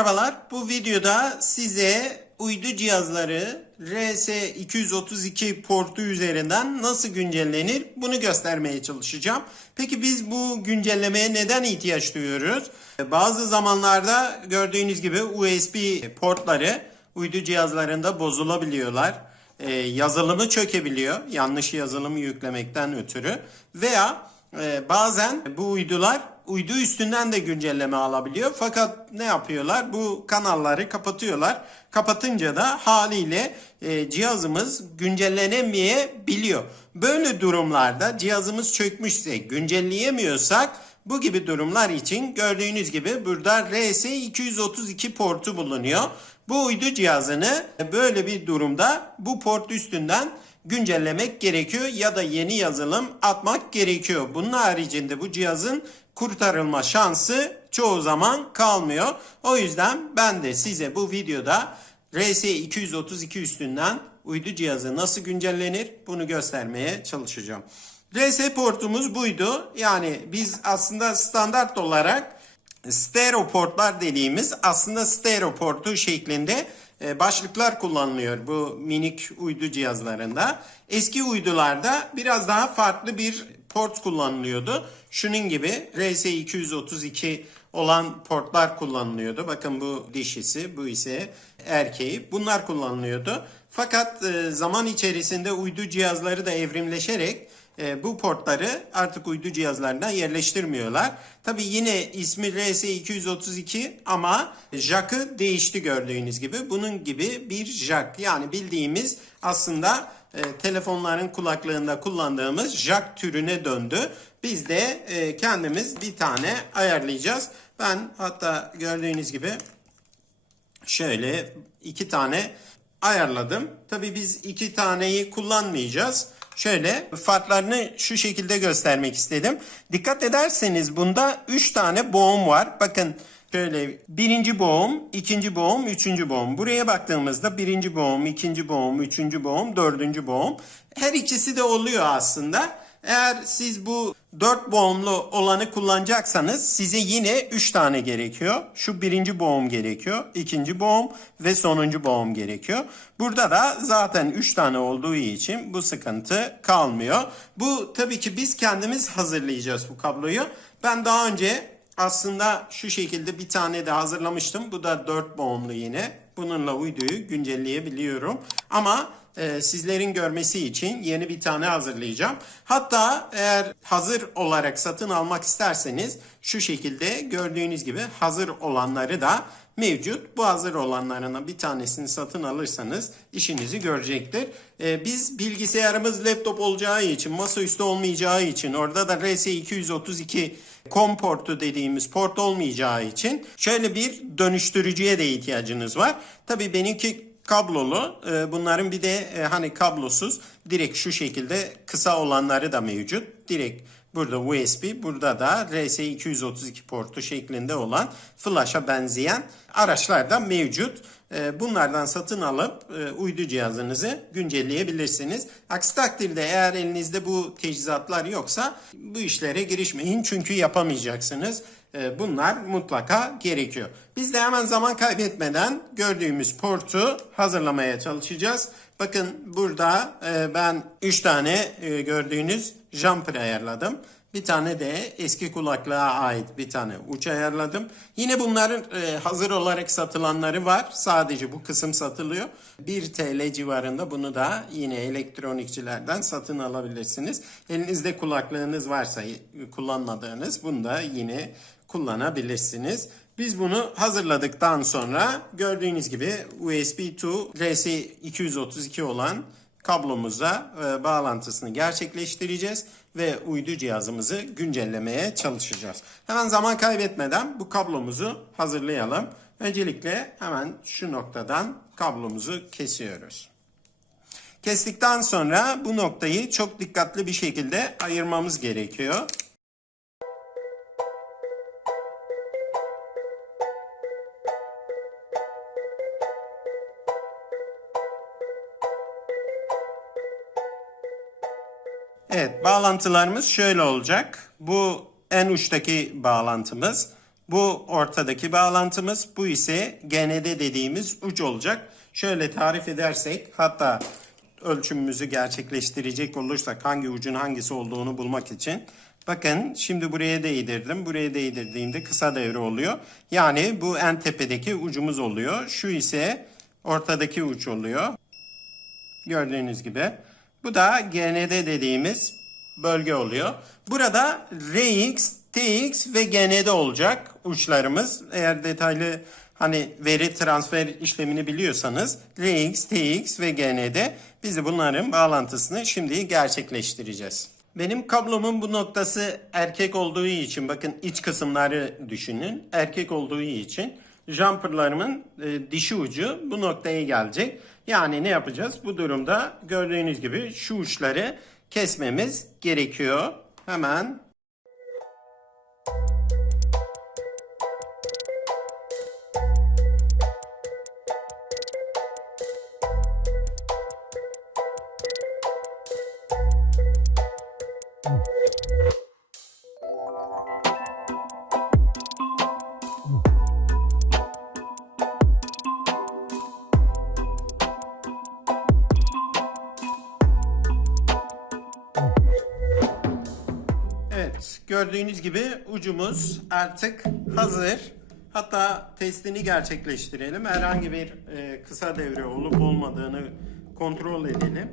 Merhabalar. Bu videoda size uydu cihazları RS232 portu üzerinden nasıl güncellenir bunu göstermeye çalışacağım. Peki biz bu güncellemeye neden ihtiyaç duyuyoruz? Bazı zamanlarda gördüğünüz gibi USB portları uydu cihazlarında bozulabiliyorlar. Ee, yazılımı çökebiliyor yanlış yazılımı yüklemekten ötürü veya e, bazen bu uydular uydu üstünden de güncelleme alabiliyor. Fakat ne yapıyorlar? Bu kanalları kapatıyorlar. Kapatınca da haliyle e, cihazımız güncellenemeyebiliyor. Böyle durumlarda cihazımız çökmüşse güncelleyemiyorsak bu gibi durumlar için gördüğünüz gibi burada RS232 portu bulunuyor. Bu uydu cihazını böyle bir durumda bu port üstünden güncellemek gerekiyor ya da yeni yazılım atmak gerekiyor. Bunun haricinde bu cihazın kurtarılma şansı çoğu zaman kalmıyor. O yüzden ben de size bu videoda RS232 üstünden uydu cihazı nasıl güncellenir bunu göstermeye çalışacağım. RS portumuz buydu. Yani biz aslında standart olarak stereo portlar dediğimiz aslında stereo portu şeklinde başlıklar kullanılıyor bu minik uydu cihazlarında. Eski uydularda biraz daha farklı bir port kullanılıyordu. Şunun gibi RS232 olan portlar kullanılıyordu. Bakın bu dişisi, bu ise erkeği. Bunlar kullanılıyordu. Fakat e, zaman içerisinde uydu cihazları da evrimleşerek e, bu portları artık uydu cihazlarına yerleştirmiyorlar. Tabi yine ismi RS232 ama jack'ı değişti gördüğünüz gibi. Bunun gibi bir jack yani bildiğimiz aslında e, telefonların kulaklığında kullandığımız jack türüne döndü. Biz de e, kendimiz bir tane ayarlayacağız. Ben hatta gördüğünüz gibi şöyle iki tane ayarladım. Tabi biz iki taneyi kullanmayacağız. Şöyle farklarını şu şekilde göstermek istedim. Dikkat ederseniz bunda 3 tane boğum var. Bakın şöyle birinci boğum, ikinci boğum, üçüncü boğum. Buraya baktığımızda birinci boğum, ikinci boğum, üçüncü boğum, dördüncü boğum. Her ikisi de oluyor aslında. Eğer siz bu 4 boğumlu olanı kullanacaksanız size yine 3 tane gerekiyor. Şu birinci boğum gerekiyor, ikinci boğum ve sonuncu boğum gerekiyor. Burada da zaten 3 tane olduğu için bu sıkıntı kalmıyor. Bu tabii ki biz kendimiz hazırlayacağız bu kabloyu. Ben daha önce aslında şu şekilde bir tane de hazırlamıştım. Bu da 4 boğumlu yine. Bununla uyduyu güncelleyebiliyorum. Ama e, sizlerin görmesi için yeni bir tane hazırlayacağım. Hatta eğer hazır olarak satın almak isterseniz şu şekilde gördüğünüz gibi hazır olanları da mevcut. Bu hazır olanlarına bir tanesini satın alırsanız işinizi görecektir. Ee, biz bilgisayarımız laptop olacağı için, masaüstü olmayacağı için, orada da RS232 COM portu dediğimiz port olmayacağı için şöyle bir dönüştürücüye de ihtiyacınız var. Tabii benimki kablolu. Ee, bunların bir de e, hani kablosuz direkt şu şekilde kısa olanları da mevcut. Direkt burada USB, burada da RS232 portu şeklinde olan flash'a benzeyen araçlar da mevcut. Ee, bunlardan satın alıp e, uydu cihazınızı güncelleyebilirsiniz. Aksi takdirde eğer elinizde bu teçhizatlar yoksa bu işlere girişmeyin çünkü yapamayacaksınız. Ee, bunlar mutlaka gerekiyor. Biz de hemen zaman kaybetmeden gördüğümüz portu hazırlamaya çalışacağız. Bakın burada e, ben 3 tane e, gördüğünüz jumper ayarladım. Bir tane de eski kulaklığa ait bir tane uç ayarladım. Yine bunların e, hazır olarak satılanları var. Sadece bu kısım satılıyor. 1 TL civarında bunu da yine elektronikçilerden satın alabilirsiniz. Elinizde kulaklığınız varsa kullanmadığınız bunu da yine kullanabilirsiniz. Biz bunu hazırladıktan sonra gördüğünüz gibi USB to RS232 olan kablomuza e, bağlantısını gerçekleştireceğiz ve uydu cihazımızı güncellemeye çalışacağız. Hemen zaman kaybetmeden bu kablomuzu hazırlayalım. Öncelikle hemen şu noktadan kablomuzu kesiyoruz. Kestikten sonra bu noktayı çok dikkatli bir şekilde ayırmamız gerekiyor. Evet bağlantılarımız şöyle olacak. Bu en uçtaki bağlantımız. Bu ortadaki bağlantımız. Bu ise GND dediğimiz uç olacak. Şöyle tarif edersek hatta ölçümümüzü gerçekleştirecek olursak hangi ucun hangisi olduğunu bulmak için. Bakın şimdi buraya değdirdim. Buraya değdirdiğimde kısa devre oluyor. Yani bu en tepedeki ucumuz oluyor. Şu ise ortadaki uç oluyor. Gördüğünüz gibi. Bu da GND dediğimiz bölge oluyor. Burada RX, TX ve GND olacak uçlarımız. Eğer detaylı hani veri transfer işlemini biliyorsanız RX, TX ve GND biz bunların bağlantısını şimdi gerçekleştireceğiz. Benim kablomun bu noktası erkek olduğu için bakın iç kısımları düşünün. Erkek olduğu için jumperlarımın e, dişi ucu bu noktaya gelecek. Yani ne yapacağız? Bu durumda gördüğünüz gibi şu uçları kesmemiz gerekiyor. Hemen gördüğünüz gibi ucumuz artık hazır. Hatta testini gerçekleştirelim. Herhangi bir e, kısa devre olup olmadığını kontrol edelim.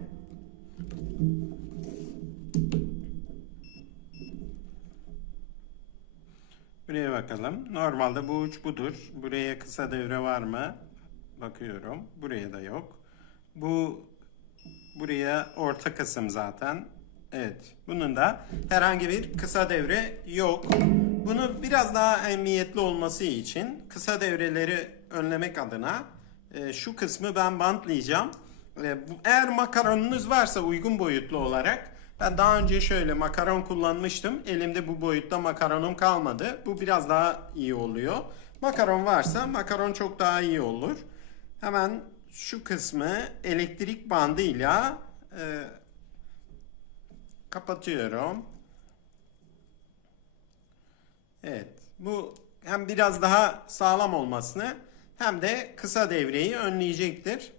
Buraya bakalım. Normalde bu uç budur. Buraya kısa devre var mı? Bakıyorum. Buraya da yok. Bu buraya orta kısım zaten. Evet. Bunun da herhangi bir kısa devre yok. Bunu biraz daha emniyetli olması için kısa devreleri önlemek adına e, şu kısmı ben bantlayacağım. E, eğer makaronunuz varsa uygun boyutlu olarak ben daha önce şöyle makaron kullanmıştım. Elimde bu boyutta makaronum kalmadı. Bu biraz daha iyi oluyor. Makaron varsa makaron çok daha iyi olur. Hemen şu kısmı elektrik bandıyla e, kapatıyorum. Evet. Bu hem biraz daha sağlam olmasını hem de kısa devreyi önleyecektir.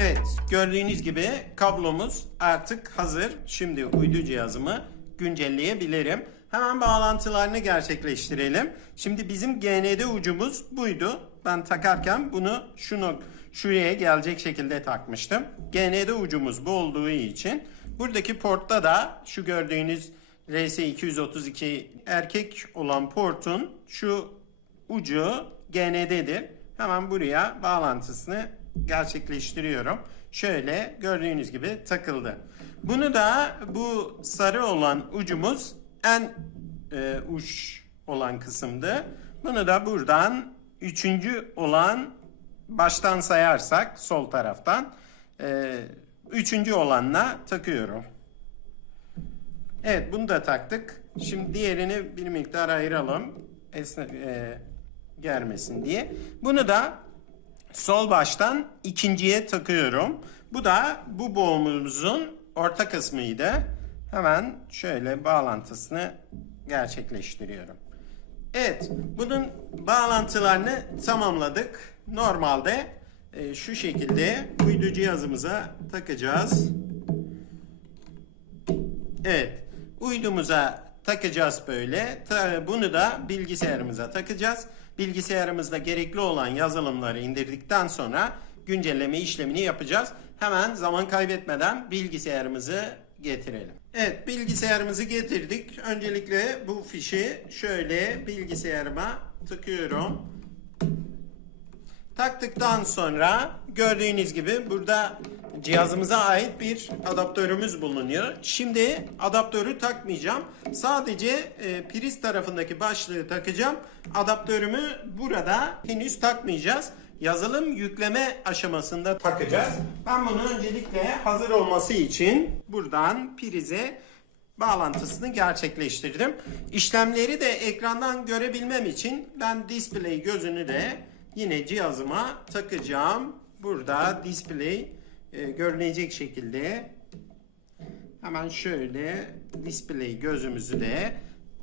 Evet, gördüğünüz gibi kablomuz artık hazır. Şimdi uydu cihazımı güncelleyebilirim. Hemen bağlantılarını gerçekleştirelim. Şimdi bizim GND ucumuz buydu. Ben takarken bunu şunu şuraya gelecek şekilde takmıştım. GND ucumuz bu olduğu için buradaki portta da şu gördüğünüz RS232 erkek olan portun şu ucu GND'dir. Hemen buraya bağlantısını gerçekleştiriyorum. Şöyle gördüğünüz gibi takıldı. Bunu da bu sarı olan ucumuz en e, uç olan kısımdı. Bunu da buradan üçüncü olan baştan sayarsak sol taraftan e, üçüncü olanla takıyorum. Evet bunu da taktık. Şimdi diğerini bir miktar ayıralım. Esne, e, germesin diye. Bunu da sol baştan ikinciye takıyorum. Bu da bu boğumumuzun orta kısmıydı. Hemen şöyle bağlantısını gerçekleştiriyorum. Evet, bunun bağlantılarını tamamladık. Normalde e, şu şekilde uydu cihazımıza takacağız. Evet, uydumuza takacağız böyle. Bunu da bilgisayarımıza takacağız. Bilgisayarımızda gerekli olan yazılımları indirdikten sonra güncelleme işlemini yapacağız. Hemen zaman kaybetmeden bilgisayarımızı getirelim. Evet bilgisayarımızı getirdik. Öncelikle bu fişi şöyle bilgisayarıma tıkıyorum. Taktıktan sonra gördüğünüz gibi burada cihazımıza ait bir adaptörümüz bulunuyor. Şimdi adaptörü takmayacağım. Sadece e, priz tarafındaki başlığı takacağım. Adaptörümü burada henüz takmayacağız. Yazılım yükleme aşamasında takacağız. Ben bunu öncelikle hazır olması için buradan prize bağlantısını gerçekleştirdim. İşlemleri de ekrandan görebilmem için ben display gözünü de yine cihazıma takacağım. Burada display e, görünecek şekilde hemen şöyle display gözümüzü de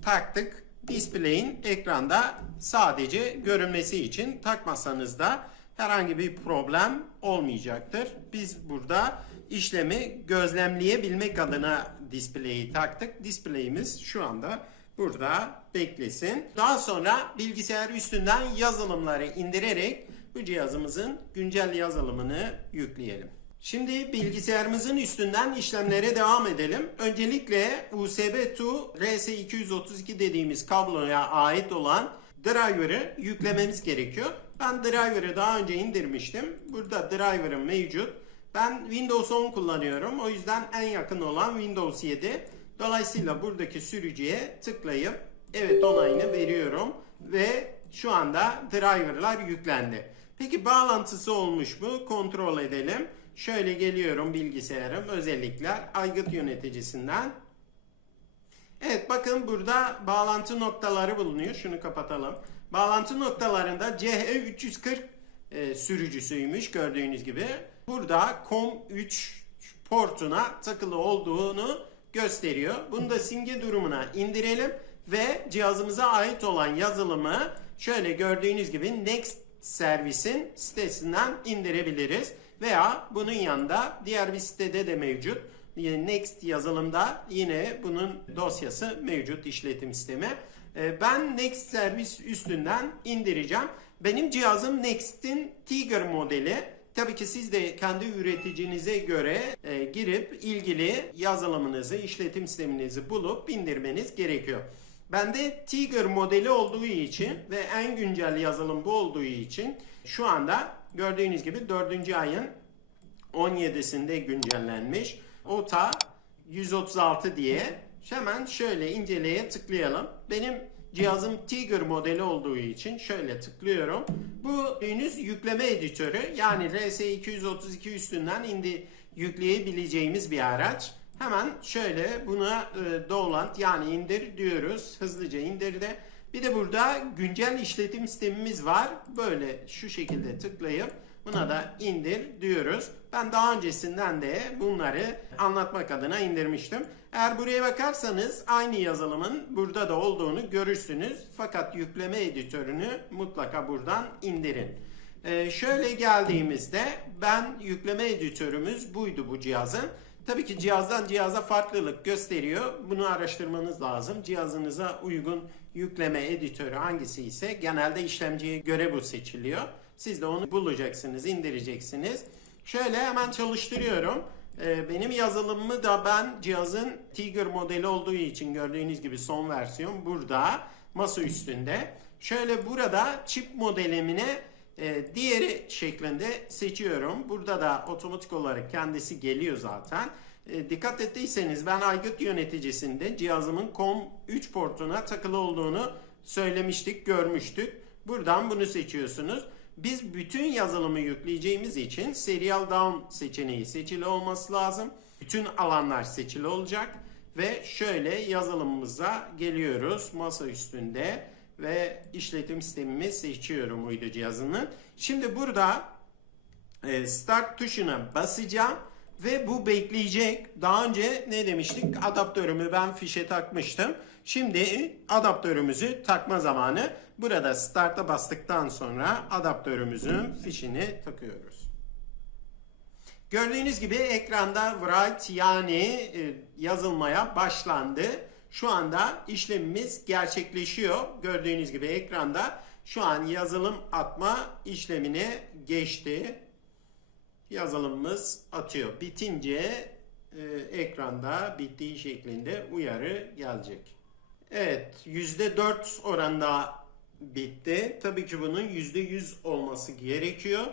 taktık. Display'in ekranda sadece görünmesi için takmasanız da herhangi bir problem olmayacaktır. Biz burada işlemi gözlemleyebilmek adına display'i taktık. Display'imiz şu anda burada beklesin. Daha sonra bilgisayar üstünden yazılımları indirerek bu cihazımızın güncel yazılımını yükleyelim. Şimdi bilgisayarımızın üstünden işlemlere devam edelim. Öncelikle USB2 RS232 dediğimiz kabloya ait olan driver'ı yüklememiz gerekiyor. Ben driver'ı daha önce indirmiştim. Burada driver'ım mevcut. Ben Windows 10 kullanıyorum. O yüzden en yakın olan Windows 7. Dolayısıyla buradaki sürücüye tıklayıp evet onayını veriyorum ve şu anda driver'lar yüklendi. Peki bağlantısı olmuş mu? Kontrol edelim. Şöyle geliyorum bilgisayarım özellikler aygıt yöneticisinden. Evet bakın burada bağlantı noktaları bulunuyor. Şunu kapatalım. Bağlantı noktalarında CH340 e, sürücüsüymüş gördüğünüz gibi. Burada COM3 portuna takılı olduğunu gösteriyor. Bunu da simge durumuna indirelim ve cihazımıza ait olan yazılımı şöyle gördüğünüz gibi Next servisin sitesinden indirebiliriz. Veya bunun yanında diğer bir sitede de mevcut. Next yazılımda yine bunun dosyası mevcut işletim sistemi. Ee, Ben Next servis üstünden indireceğim. Benim cihazım Next'in Tiger modeli. Tabii ki siz de kendi üreticinize göre e, girip ilgili yazılımınızı, işletim sisteminizi bulup indirmeniz gerekiyor. Bende Tiger modeli olduğu için ve en güncel yazılım bu olduğu için şu anda gördüğünüz gibi 4. ayın 17'sinde güncellenmiş. OTA 136 diye hemen şöyle inceleye tıklayalım. Benim cihazım Tiger modeli olduğu için şöyle tıklıyorum. Bu henüz yükleme editörü yani RS232 üstünden indi yükleyebileceğimiz bir araç. Hemen şöyle buna e, download yani indir diyoruz. Hızlıca indirdi. Bir de burada güncel işletim sistemimiz var. Böyle şu şekilde tıklayıp buna da indir diyoruz. Ben daha öncesinden de bunları anlatmak adına indirmiştim. Eğer buraya bakarsanız aynı yazılımın burada da olduğunu görürsünüz. Fakat yükleme editörünü mutlaka buradan indirin. Ee, şöyle geldiğimizde ben yükleme editörümüz buydu bu cihazın. Tabii ki cihazdan cihaza farklılık gösteriyor. Bunu araştırmanız lazım. Cihazınıza uygun yükleme editörü hangisi ise genelde işlemciye göre bu seçiliyor. Siz de onu bulacaksınız, indireceksiniz. Şöyle hemen çalıştırıyorum. Ee, Benim yazılımımı da ben cihazın Tiger modeli olduğu için gördüğünüz gibi son versiyon burada masa üstünde. Şöyle burada çip modelimine e, diğeri şeklinde seçiyorum. Burada da otomatik olarak kendisi geliyor zaten. E, dikkat ettiyseniz ben aygıt yöneticisinde cihazımın COM3 portuna takılı olduğunu söylemiştik, görmüştük. Buradan bunu seçiyorsunuz. Biz bütün yazılımı yükleyeceğimiz için Serial Down seçeneği seçili olması lazım. Bütün alanlar seçili olacak. Ve şöyle yazılımımıza geliyoruz masa üstünde ve işletim sistemimi seçiyorum uydu cihazını. Şimdi burada e, start tuşuna basacağım ve bu bekleyecek. Daha önce ne demiştik? Adaptörümü ben fişe takmıştım. Şimdi adaptörümüzü takma zamanı. Burada start'a bastıktan sonra adaptörümüzün fişini takıyoruz. Gördüğünüz gibi ekranda write yani e, yazılmaya başlandı. Şu anda işlemimiz gerçekleşiyor. Gördüğünüz gibi ekranda şu an yazılım atma işlemine geçti. Yazılımımız atıyor. Bitince e, ekranda bittiği şeklinde uyarı gelecek. Evet %4 oranda bitti. Tabii ki bunun %100 olması gerekiyor.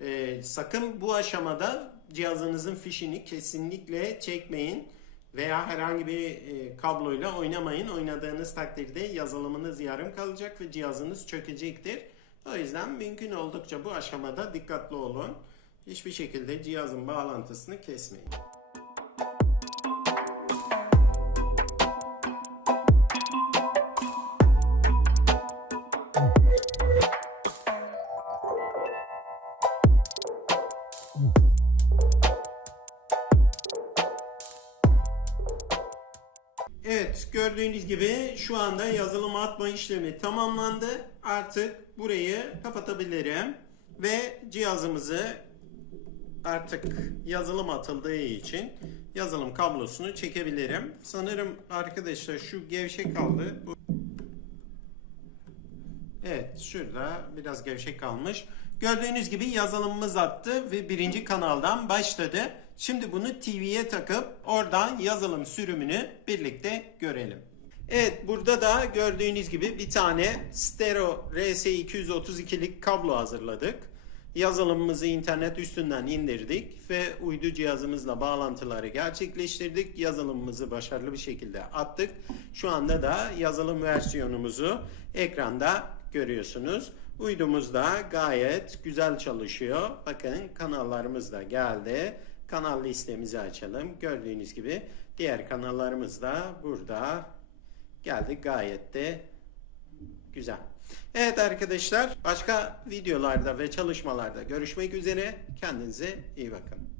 E, sakın bu aşamada cihazınızın fişini kesinlikle çekmeyin veya herhangi bir e, kabloyla oynamayın. Oynadığınız takdirde yazılımınız yarım kalacak ve cihazınız çökecektir. O yüzden mümkün oldukça bu aşamada dikkatli olun. Hiçbir şekilde cihazın bağlantısını kesmeyin. Gördüğünüz gibi şu anda yazılım atma işlemi tamamlandı. Artık burayı kapatabilirim ve cihazımızı artık yazılım atıldığı için yazılım kablosunu çekebilirim. Sanırım arkadaşlar şu gevşek kaldı. Evet şurada biraz gevşek kalmış. Gördüğünüz gibi yazılımımız attı ve birinci kanaldan başladı. Şimdi bunu TV'ye takıp oradan yazılım sürümünü birlikte görelim. Evet burada da gördüğünüz gibi bir tane stereo RS232'lik kablo hazırladık. Yazılımımızı internet üstünden indirdik ve uydu cihazımızla bağlantıları gerçekleştirdik. Yazılımımızı başarılı bir şekilde attık. Şu anda da yazılım versiyonumuzu ekranda görüyorsunuz. Uydumuz da gayet güzel çalışıyor. Bakın kanallarımız da geldi. Kanal listemizi açalım. Gördüğünüz gibi diğer kanallarımız da burada geldi. Gayet de güzel. Evet arkadaşlar başka videolarda ve çalışmalarda görüşmek üzere. Kendinize iyi bakın.